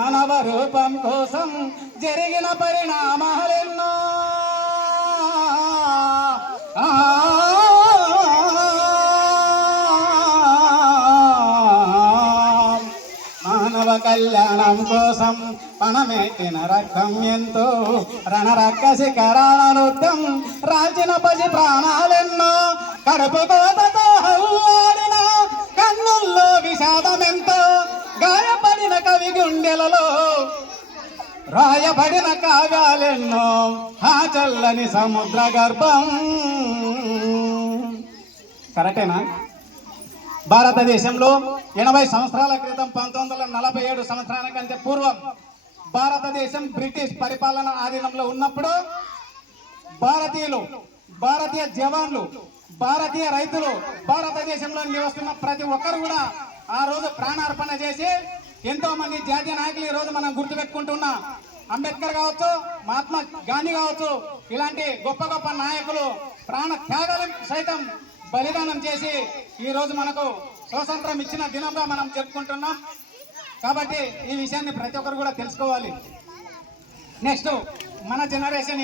మానవ రూపం కోసం జరిగిన పరిణామాలెన్నో మానవ కళ్యాణం కోసం పణమెట్టిన రక్తం ఎంతో రణరక్క శిఖరాల నృత్యం రాల్చిన పసి ప్రాణాలెన్నో కడుపు కోతతో హల్లాడిన కన్నుల్లో విషాదమెంతో గాయపడిన కవి గుండెలలో రాయబడిన కావ్యాలెన్నో ఆ చల్లని సముద్ర గర్భం. కరెక్టేనా? భారతదేశంలో 80 సంవత్సరాల క్రితం 1947 సంవత్సరాల కంటే పూర్వం భారతదేశం బ్రిటిష్ పరిపాలన ఆధీనంలో ఉన్నప్పుడు భారతీయులు, భారతీయ జవాన్లు, భారతీయ రైతులు, భారతదేశంలో నివసిస్తున్న ప్రతి ఒక్కరు కూడా ఆ రోజు ప్రాణార్పణ చేసి ఎంతో మంది జాతీయ నాయకులు ఈ రోజు మనం గుర్తుపెట్టుకుంటున్నా. అంబేద్కర్ కావచ్చు, మహాత్మా గాంధీ కావచ్చు, ఇలాంటి గొప్ప గొప్ప నాయకులు ప్రాణ త్యాగాలు సైతం బలిదానం చేసి ఈ రోజు మనకు స్వాతంత్రం ఇచ్చిన దినంగా మనం జరుపుకుంటున్నాం. కాబట్టి ఈ విషయాన్ని ప్రతి ఒక్కరు కూడా తెలుసుకోవాలి. నెక్స్ట్ మన జనరేషన్